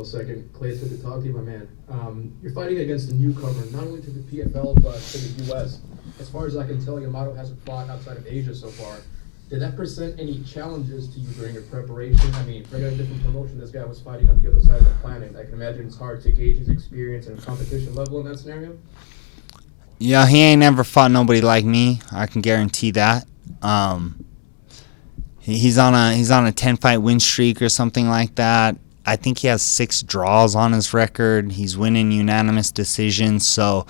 Millisecond. Clay, it's good to talk to you, my man. You're fighting against a newcomer, not only to the PFL, but to the U.S. As far as I can tell, Yamato hasn't fought outside of Asia so far. Did that present any challenges to you during your preparation? I mean, right at a different promotion, this guy was fighting on the other side of the planet. I can imagine it's hard to gauge his experience and competition level in that scenario. Yeah, he ain't never fought nobody like me. I can guarantee that. He's on a 10-fight win streak or something like that. I think he has 6 draws on his record. He's winning unanimous decisions. So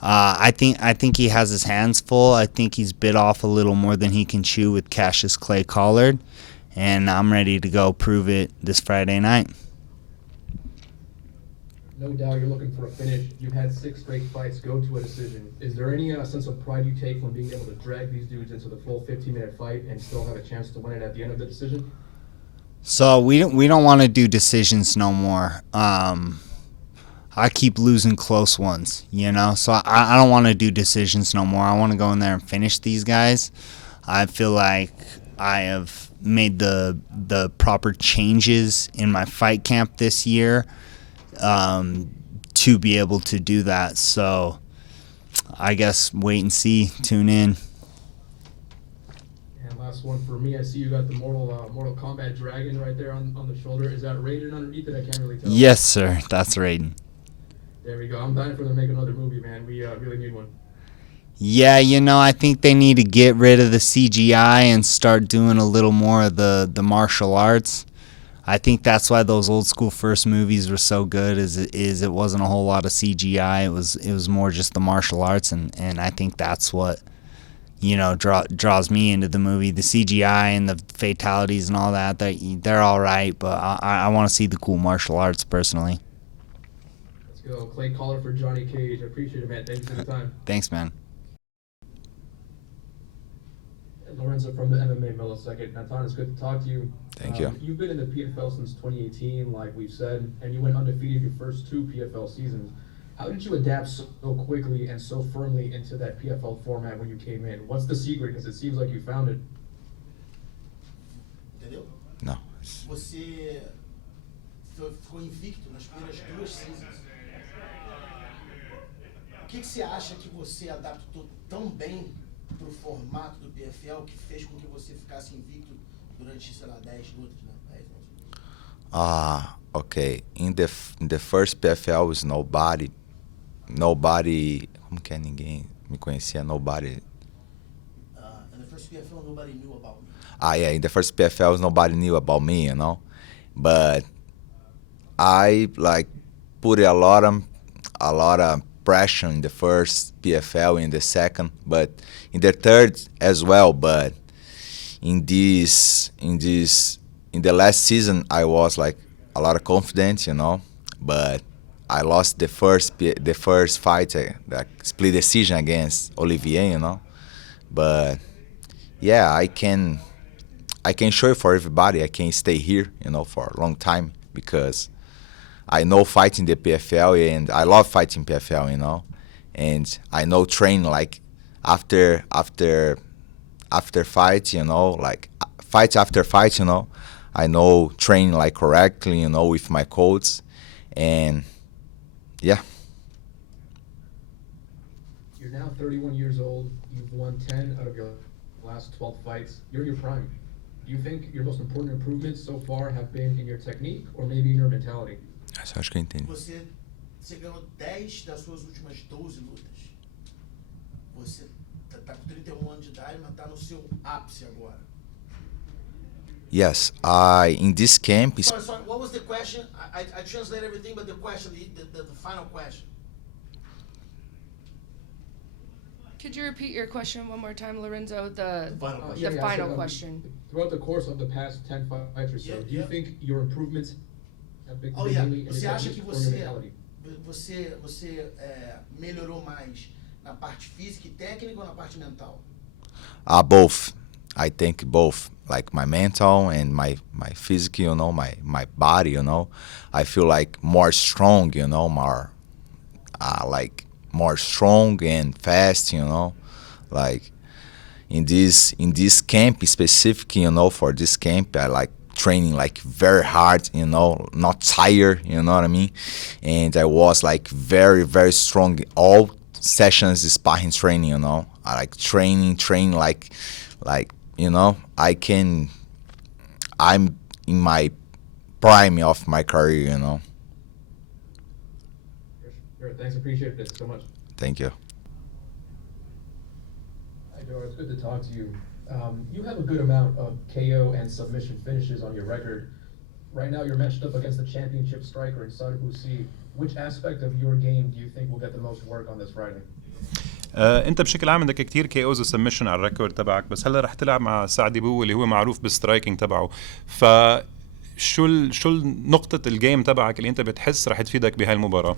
I think he has his hands full. I think he's bit off a little more than he can chew with Cassius Clay Collard, and I'm ready to go prove it this Friday night. No doubt you're looking for a finish. You've had 6 straight fights go to a decision. Is there any sense of pride you take from being able to drag these dudes into the full 15-minute fight and still have a chance to win it at the end of the decision? So we don't want to do decisions no more. I keep losing close ones, you know. So I don't want to do decisions no more. I want to go in there and finish these guys. I feel like I have made the proper changes in my fight camp this year to be able to do that. So I guess wait and see. Tune in. And last one for me. I see you got the Mortal Kombat dragon right there on the shoulder. Is that Raiden underneath it? I can't really tell. Yes, sir. That's Raiden. There we go. I'm dying for them to make another movie, man. We really need one. Yeah, you know, I think they need to get rid of the CGI and start doing a little more of the martial arts. I think that's why those old school first movies were so good. Is it wasn't a whole lot of CGI. It was more just the martial arts, and I think that's what, you know, draws me into the movie. The CGI and the fatalities and all that, they're all right, but I want to see the cool martial arts personally. Let's go. Clay Collard for Johnny Cage. I appreciate it, man. Thanks for the time. Thanks, man. Lorenzo from the MMA Millisecond. Natan, it's good to talk to you. Thank you. You've been in the PFL since 2018, like we've said, and you went undefeated your first 2 PFL seasons. How did you adapt so quickly and so firmly into that PFL format when you came in? What's the secret? Because it seems like you found it. Entendeu? Não. Você ficou invicto nas primeiras 2 seasons. O que você acha que você adaptou tão bem para o formato do PFL que fez com que você ficasse invicto durante, sei lá, 10 lutas, né? 10 lutas. Okay. In the first PFL was nobody. Como que é? Ninguém me conhecia. Nobody. In the first PFL, nobody knew about me. Yeah. In the first PFL, nobody knew about me, you know. But I put a lot of pressure in the first PFL, in the second, but in the third as well. But in the last season, I was a lot of confidence, you know. But I lost the first fight, split decision against Olivier, you know. But yeah, I can show it for everybody. I can stay here, you know, for a long time because I know fighting the PFL and I love fighting PFL, you know, and I know train after fight, you know, fight after fight, you know, I know train correctly, you know, with my coach, and yeah. You're now 31 years old. You've won 10 out of your last 12 fights. You're in your prime. Do you think your most important improvements so far have been in your technique or maybe in your mentality? Acho que eu entendi. Você ganhou 10 das suas últimas 12 lutas. Você tá com 31 anos de idade, mas tá no seu ápice agora. Yes, in this camp. Sorry, what was the question? I translate everything, but the question, the final question. Could you repeat your question one more time, Lorenzo? The final question. Question. Throughout the course of the past 10 fights or so, do you think your improvements have been Oh yeah, mainly in você your acha que technique or your mentality? você melhorou mais na parte física e técnica ou na parte mental? Both. I think both, my mental and my physical, you know, my body, you know. I feel more strong, you know, more strong and fast, you know. In this camp specific, you know, for this camp, I training like very hard, you know, not tired, you know what I mean? And I was like very, very strong. All sessions is sparring training, you know. I like training like, you know, I'm in my prime of my career, you know. Sure, thanks, appreciate this so much. Thank you. Hi, Jarrah, it's good to talk to you. You have a good amount of KO and submission finishes on your record. Right now, you're matched up against the championship striker in Sadibou. Which aspect of your game do you think will get the most work on this Friday? انت بشكل عام عندك كتير كي اوز وسبمشن على الريكورد تبعك، بس هلا رح تلعب مع ساديبو اللي هو معروف بالسترايكينج تبعه. شو نقطة الجيم تبعك اللي انت بتحس رح تفيدك بهاي المباراة؟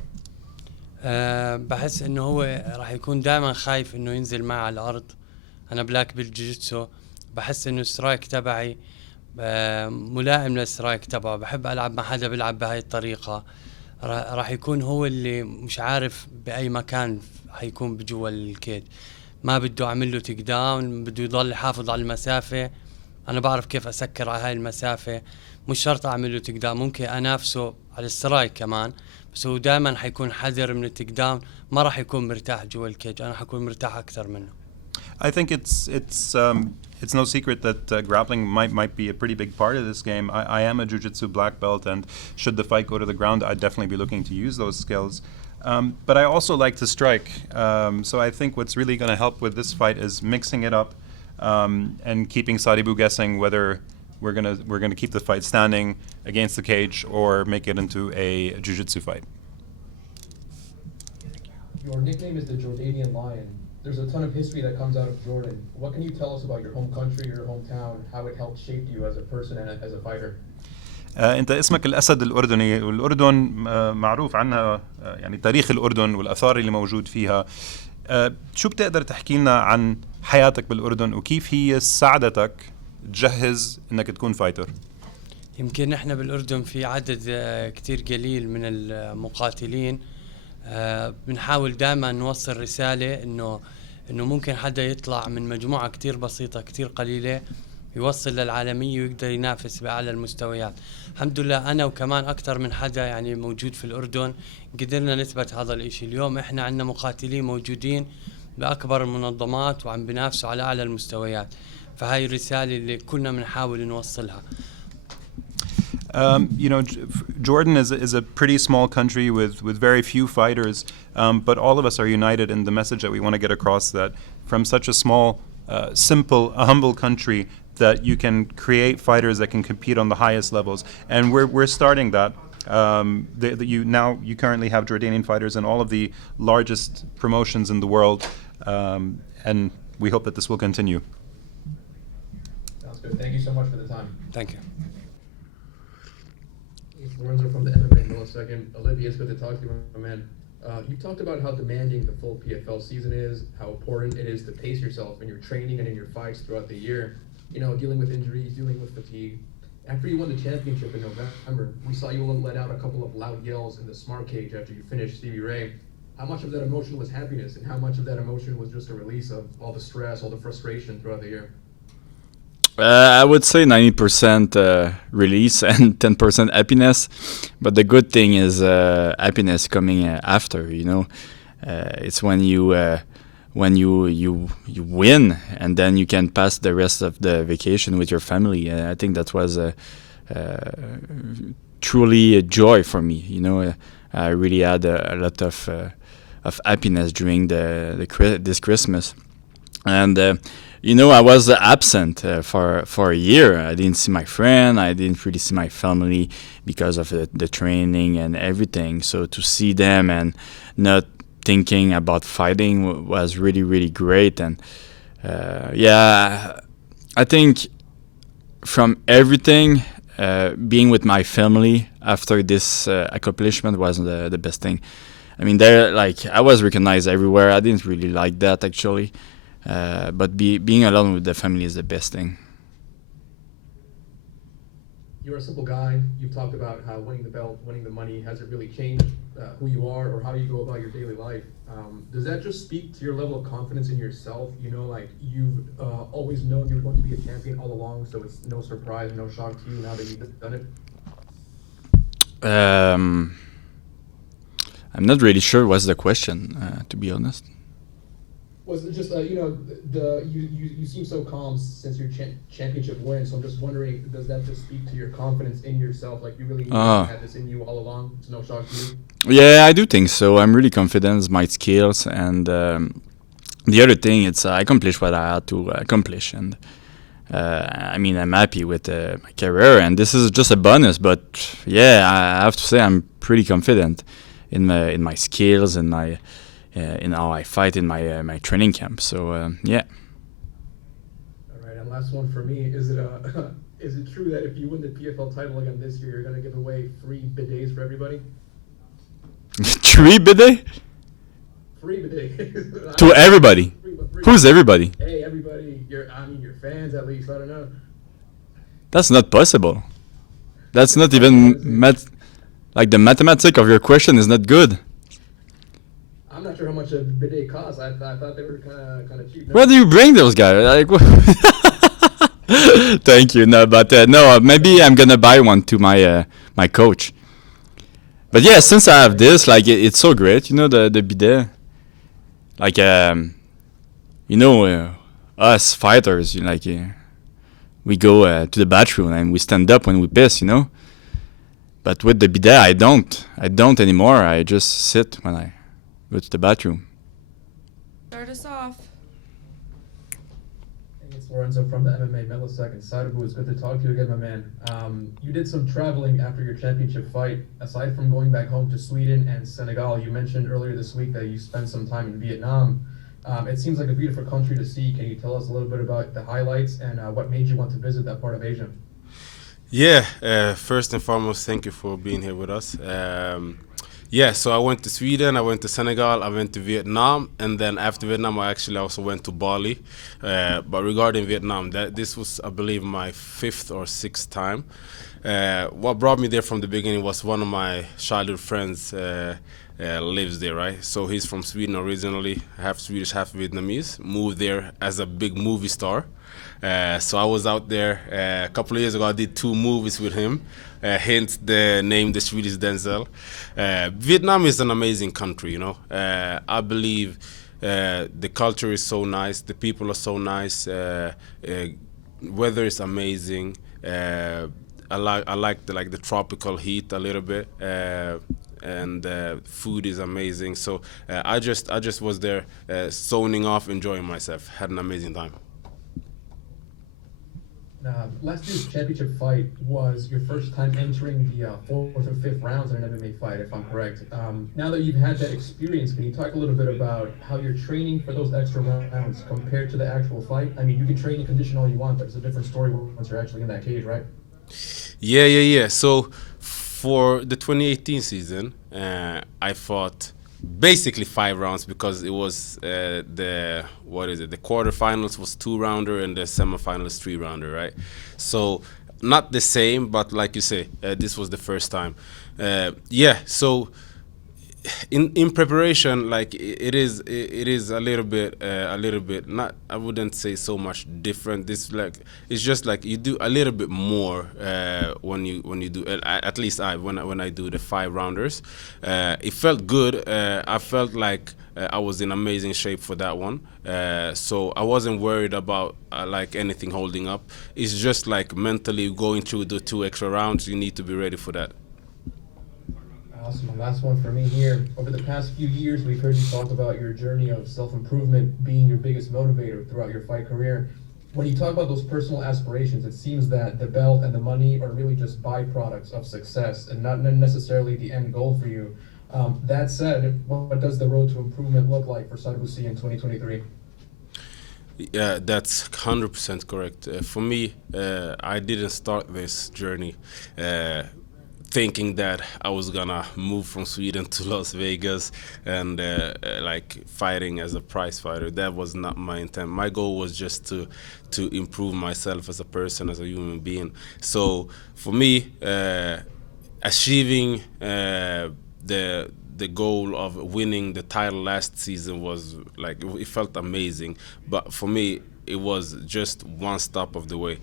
بحس انه هو راح يكون دائما خايف انه ينزل معي على الارض. انا بلاك بالجوجيتسو، بحس انه السترايك تبعي ملائم للسترايك تبعه. بحب العب مع حدا بيلعب بهاي الطريقة. راح يكون هو اللي مش عارف باي مكان حيكون بجوا الكيد، ما بده اعمل له تيك داون، بده يضل يحافظ على المسافة. انا بعرف كيف اسكر على هاي المسافة، مش شرط اعمل له تيك داون، ممكن انافسه على السترايك كمان، بس هو دائما حيكون حذر من التيك داون، ما راح يكون مرتاح جوا الكيج. انا حكون مرتاح اكثر منه. I think it's no secret that grappling might be a pretty big part of this game. I am a jiu-jitsu black belt, and should the fight go to the ground, I'd definitely be looking to use those skills. But I also like to strike. So I think what's really going to help with this fight is mixing it up and keeping Sadibou guessing whether we're gonna keep the fight standing against the cage or make it into a jiu-jitsu fight. Your nickname is the Jordanian Lion. There's a ton of history that comes out of Jordan. What can you tell us about your home country, your hometown, how it helped shape you as a person and as a fighter? انت اسمك الاسد الاردني، والاردن معروف عنها يعني تاريخ الاردن والاثار اللي موجود فيها. شو بتقدر تحكي لنا عن حياتك بالاردن وكيف هي ساعدتك تجهز انك تكون فايتر؟ يمكن نحن بالاردن في عدد كتير قليل من المقاتلين. بنحاول دائما نوصل رسالة انه ممكن حدا يطلع من مجموعة كتير بسيطة كتير قليلة يوصل للعالمية ويقدر ينافس بأعلى المستويات. الحمد لله أنا وكمان أكتر من حدا يعني موجود في الأردن قدرنا نثبت هذا الإشي. اليوم إحنا عندنا مقاتلين موجودين بأكبر المنظمات وعم بنافسوا على أعلى المستويات، فهاي الرسالة اللي كلنا بنحاول نوصلها. You know, Jordan is a pretty small country with very few fighters, but all of us are united in the message that we want to get across, that from such a small, simple, humble country, that you can create fighters that can compete on the highest levels, and we're starting that. You currently have Jordanian fighters in all of the largest promotions in the world, and we hope that this will continue. Sounds good. Thank you so much for the time. Thank you. Lorenzo from the MMA Millisecond. Olivier, it's good to talk to you, my man. You talked about how demanding the full PFL season is, how important it is to pace yourself in your training and in your fights throughout the year. You know, dealing with injuries, dealing with fatigue. After you won the championship in November, we saw you let out a couple of loud yells in the smart cage after you finished Stevie Ray. How much of that emotion was happiness, and how much of that emotion was just a release of all the stress, all the frustration throughout the year? I would say 90% release and 10% happiness, but the good thing is happiness coming after. You know, it's when you win, and then you can pass the rest of the vacation with your family. I think that was truly a joy for me. You know, I really had a lot of happiness during this Christmas, and. You know, I was absent for a year. I didn't see my friend. I didn't really see my family because of the training and everything. So to see them and not thinking about fighting was really, really great. And I think from everything, being with my family after this accomplishment was the best thing. I mean, I was recognized everywhere. I didn't really like that, actually. But being alone with the family is the best thing. you're a simple guy. You've talked about how winning the belt, winning the money hasn't really changed who you are or how you go about your daily life. Does that just speak to your level of confidence in yourself? You know, like you've always known you were going to be a champion all along, so it's no surprise, no shock to you now that you've done it? I'm not really sure what's the question, to be honest. Was it just you know you seem so calm since your championship win? So I'm just wondering, does that just speak to your confidence in yourself? Like you really had this in you all along? It's no shock to you? Yeah, I do think so. I'm really confident in my skills, and the other thing, it's I accomplished what I had to accomplish, and I mean I'm happy with my career, and this is just a bonus. But yeah, I have to say I'm pretty confident in my skills and my in how I fight in my training camp. So yeah. All right, and last one for me: is it true that if you win the PFL title again this year, you're going to give away free bidets for everybody? 3 bidet? Free bidets. To everybody. Who's everybody? Hey, everybody. Your fans at least. I don't know. That's not possible. That's not even like the mathematics of your question is not good. I'm not sure how much a bidet costs. I thought they were kind of cheap. No? Where do you bring those guys? Like, thank you. No, but no. Maybe I'm gonna buy one to my my coach. But yeah, since I have this, like it's so great. You know the bidet. Like you know us fighters, you know, like we go to the bathroom and we stand up when we piss. You know. But with the bidet, I don't anymore. I just sit when I go to the bathroom. Start us off. Hey, it's Lorenzo from the MMA Millisecond. Sadibou, it's good to talk to you again, my man. You did some traveling after your championship fight. Aside from going back home to Sweden and Senegal, you mentioned earlier this week that you spent some time in Vietnam. It seems like a beautiful country to see. Can you tell us a little bit about the highlights and what made you want to visit that part of Asia? Yeah, first and foremost, thank you for being here with us. Yeah, so I went to Sweden, I went to Senegal, I went to Vietnam, and then after Vietnam, I actually also went to Bali. But regarding Vietnam, this was, I believe, my 5th or 6th time. What brought me there from the beginning was one of my childhood friends lives there, right? So he's from Sweden originally, half Swedish, half Vietnamese, moved there as a big movie star. So I was out there a couple of years ago. I did 2 movies with him, hence the name, the Swedish Denzel. Vietnam is an amazing country, you know. I believe the culture is so nice, the people are so nice, weather is amazing. I like the tropical heat a little bit, and food is amazing. So I just was there, zoning off, enjoying myself, had an amazing time. Last year's championship fight was your first time entering the 4th or 5th rounds in an MMA fight, if I'm correct. Now that you've had that experience, can you talk a little bit about how you're training for those extra rounds compared to the actual fight? I mean, you can train and condition all you want, but it's a different story once you're actually in that cage, right? Yeah. So for the 2018 season, I fought basically 5 rounds because it was the quarterfinals was 2-rounder and the semifinals 3-rounder, right? So not the same, but like you say, this was the first time. So in preparation, like it is a little bit not, I wouldn't say so much different. This it's just like you do a little bit more when you do, at least when I do the 5-rounders. It felt good. I felt like I was in amazing shape for that one. So I wasn't worried about like anything holding up. It's just like mentally going through the 2 extra rounds. You need to be ready for that. Awesome. Last one for me here. Over the past few years, we've heard you talk about your journey of self-improvement being your biggest motivator throughout your fight career. When you talk about those personal aspirations, it seems that the belt and the money are really just byproducts of success and not necessarily the end goal for you. That said, what does the road to improvement look like for Sadibou in 2023? Yeah, that's 100% correct. For me, I didn't start this journey thinking that I was gonna move from Sweden to Las Vegas and like fighting as a prize fighter. That was not my intent. My goal was just to improve myself as a person, as a human being. So for me, achieving the goal of winning the title last season was like, it felt amazing. But for me, it was just one stop of the way.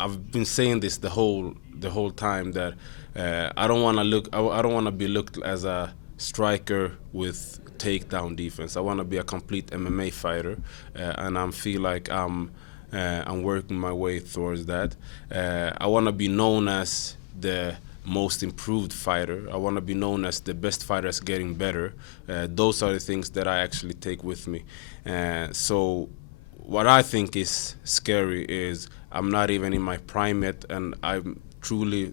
I've been saying this the whole time that I don't want to be looked as a striker with takedown defense. I want to be a complete MMA fighter, and I feel like I'm working my way towards that. I want to be known as the most improved fighter. I want to be known as the best fighter that's getting better. Those are the things that I actually take with me. So what I think is scary is I'm not even in my prime yet, and I truly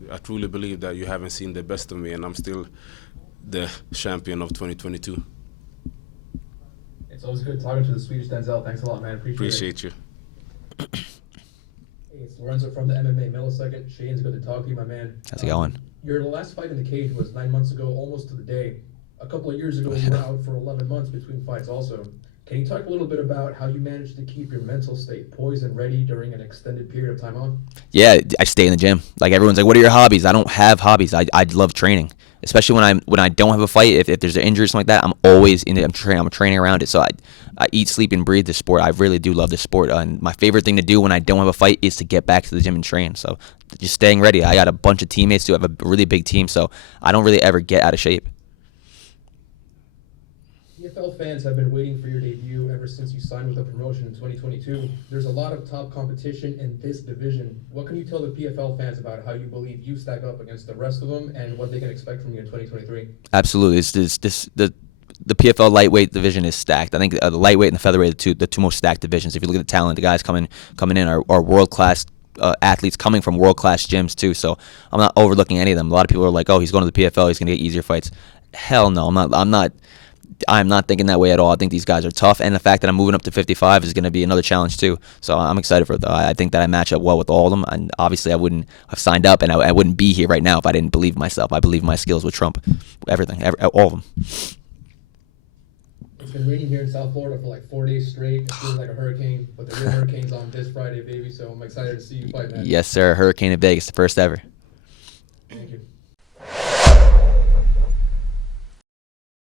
believe that you haven't seen the best of me, and I'm still the champion of 2022. It's always good talking to the Swedish Denzel. Thanks a lot, man. Appreciate you. Hey, it's Lorenzo from the MMA Millisecond. Shane's good to talk to you, my man. How's it going? Your last fight in the cage was 9 months ago, almost to the day. A couple of years ago, you were out for 11 months between fights also. Can you talk a little bit about how you managed to keep your mental state poised and ready during an extended period of time off? Yeah, I stay in the gym. Like everyone's like, what are your hobbies? I don't have hobbies. I love training, especially when I don't have a fight. If there's an injury or something like that, I'm always in it. I'm training around it. So I eat, sleep, and breathe the sport. I really do love the sport. And my favorite thing to do when I don't have a fight is to get back to the gym and train. So just staying ready. I got a bunch of teammates who have a really big team, so I don't really ever get out of shape. PFL fans have been waiting for your debut ever since you signed with the promotion in 2022. There's a lot of top competition in this division. What can you tell the PFL fans about how you believe you stack up against the rest of them and what they can expect from you in 2023? Absolutely. The PFL lightweight division is stacked. I think the lightweight and the featherweight are the two most stacked divisions. If you look at the talent, the guys coming in are world-class athletes coming from world-class gyms too. So I'm not overlooking any of them. A lot of people are like, oh, he's going to the PFL, he's going to get easier fights. Hell no, I'm not thinking that way at all. I think these guys are tough, and the fact that I'm moving up to 55 is going to be another challenge too. So I'm excited for it. I think that I match up well with all of them, and obviously I wouldn't have signed up, and I wouldn't be here right now if I didn't believe myself. I believe my skills would trump everything, all of them. It's been raining here in South Florida for like 4 days straight. It feels like a hurricane, but the real hurricane's on this Friday, baby. So I'm excited to see you fight, man. Yes, sir. Hurricane in Vegas, the first ever. Thank you.